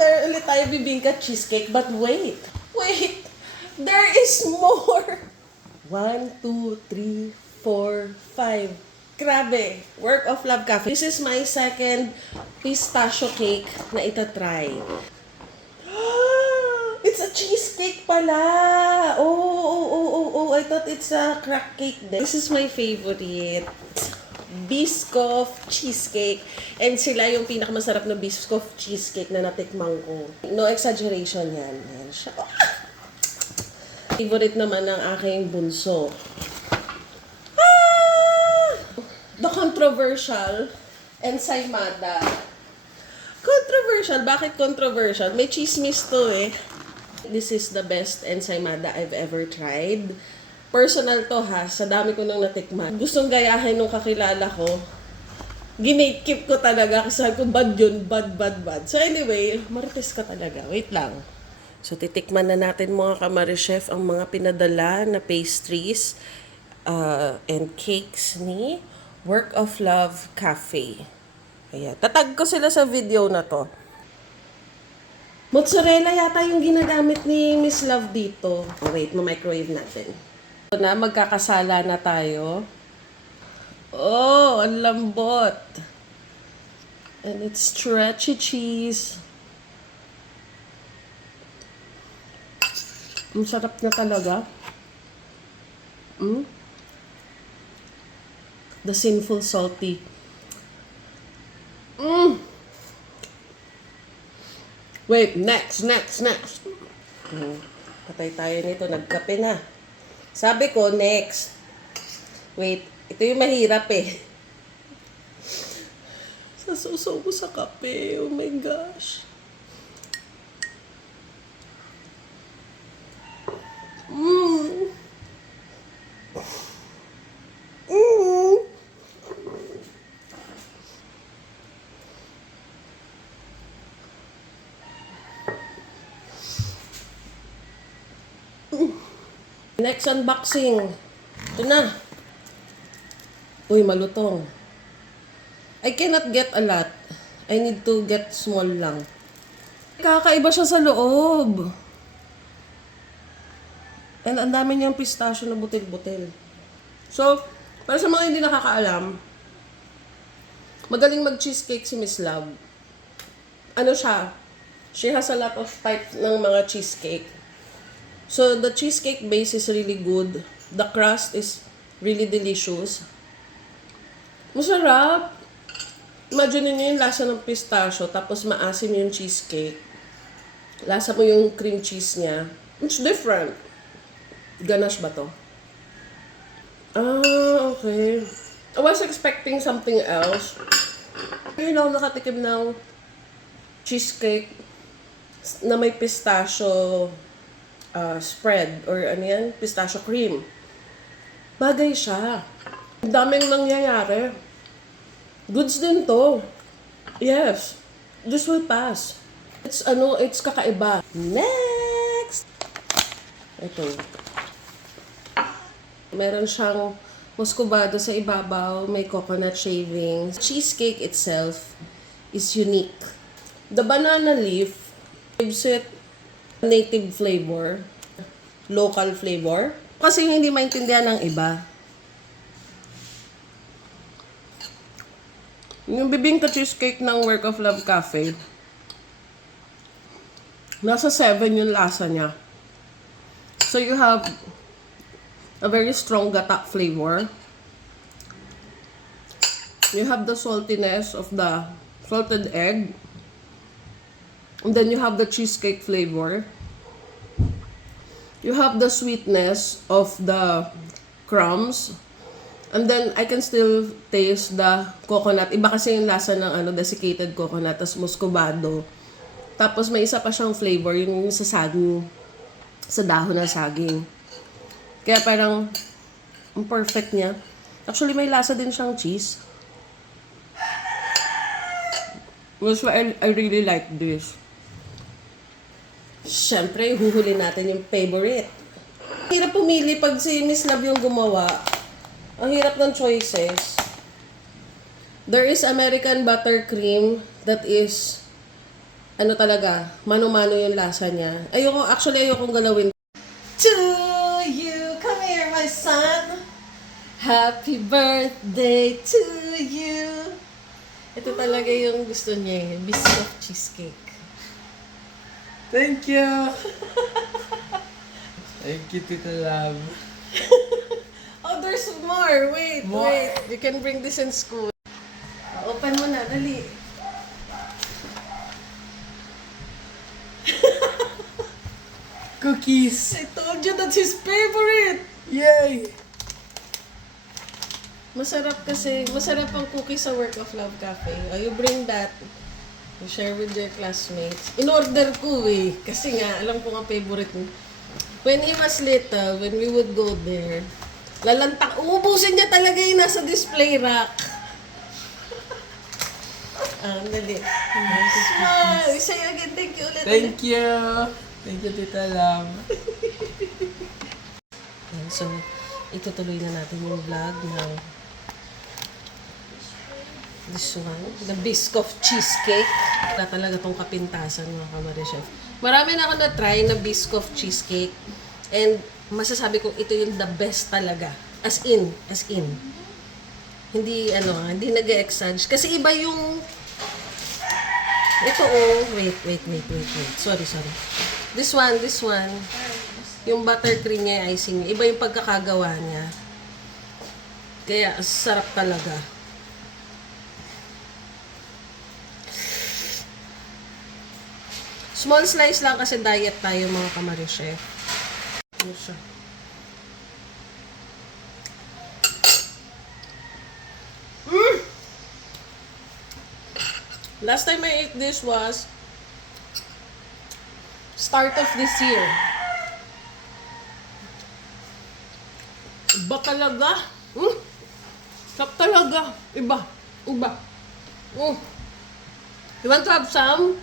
meron ulit tayo bibingka cheesecake. But wait. There is more. 1, 2, 3, 4, 5. Grabe. Work of Love Cafe. This is my second pistachio cake na itatry. It's a cheesecake pala. Oh. I thought it's a crack cake din. This is my favorite. Biscoff cheesecake. And sila yung pinakamasarap na Biscoff cheesecake na natikman ko. No exaggeration yan. Yan siya. Favorite naman ng aking bunso. The controversial ensaymada. Controversial? Bakit controversial? May chismis to eh. This is the best ensaymada I've ever tried. Personal to ha, sa dami ko nang natikman. Gustong gayahin nung kakilala ko. Ginake-keep ko talaga kasi sabi ko, bad yun, bad. So anyway, marites ka talaga. Wait lang. So titikman na natin mga kamari-chef ang mga pinadala na pastries and cakes ni Work of Love Cafe. Ayan. Tatag ko sila sa video na to. Mozzarella yata yung ginagamit ni Miss Love dito. Wait, ma-microwave natin. So na, magkakasala na tayo. Oh, ang lambot. And it's stretchy cheese. Ang sarap na talaga. The sinful salty. Wait, next. Patay tayo nito, nagkape na. Sabi ko, next. Wait, ito yung mahirap eh. Sasuso ko sa kape, oh my gosh. Next unboxing. Ito na. Uy, malutong. I cannot get a lot. I need to get small lang. Kakaiba siya sa loob. And ang dami niyang pistachio na butil-butil. So, para sa mga hindi nakakaalam, magaling mag-cheesecake si Miss Love. Ano siya? She has a lot of types ng mga cheesecake. So, the cheesecake base is really good. The crust is really delicious. Masarap. Imagine niyo yung lasa ng pistachio, tapos maasim yung cheesecake. Lasa mo yung cream cheese niya. It's different. Ganache ba to? Ah, okay. I was expecting something else. Ngayon ako nakatikim ng cheesecake na may pistachio spread or ano yan, pistachio cream. Bagay siya. Ang daming nangyayari. Goods din to. Yes. This will pass. It's kakaiba. Next! Ito. Meron siyang muscovado sa ibabaw, may coconut shavings. Cheesecake itself is unique. The banana leaf gives it native flavor, local flavor. Kasi hindi maintindihan ng iba. Yung bibingka cheesecake ng Work of Love Cafe, nasa 7 yung lasa niya. So you have a very strong gata flavor. You have the saltiness of the salted egg. And then you have the cheesecake flavor. You have the sweetness of the crumbs. And then I can still taste the coconut. Iba kasi yung lasa ng desiccated coconut, tas muscovado. Tapos may isa pa siyang flavor, yung sa saging, sa dahon ng saging. Kaya parang ang perfect niya. Actually may lasa din siyang cheese. That's why I really like this. Siyempre, huhuli natin yung favorite. Hirap pumili pag si Miss Love yung gumawa. Ang hirap ng choices. There is American buttercream that is ano talaga, mano-mano yung lasa niya. Ayokong galawin. To you, come here my son. Happy birthday to you. Ito talaga yung gusto niya eh, biscuit cheesecake. Thank you! Thank you, Tita Love. Oh, there's more. Wait. More? You can bring this in school. Open mo na, dali. Cookies! I told you that's his favorite. Yay! Masarap ang cookies sa Work of Love Cafe. You bring that, you share with your classmates. In-order ko eh, kasi nga, alam ko nga favorite mo. When he was little, when we would go there, uubusin niya talaga yung nasa display rack. Dali. Smile! Say again, thank you ulit. Thank you! Thank you, Tita Love. So, itutuloy na natin yung vlog ng this one, the biscuit cheesecake. Na talaga tong kapintasan mga Kamarichef. Marami na ako na-try na biscuit cheesecake. And masasabi ko ito yung the best talaga. As in. Hindi nag-exage. Kasi iba yung ito wait. Sorry. This one. Yung buttercream niya, yung icing niya. Iba yung pagkakagawa niya. Kaya, sarap talaga. Small slice lang kasi diet tayo mga Kamarichef. Ano siya? Last time I ate this was start of this year. Iba talaga. Sarap talaga. Iba. You want to have some?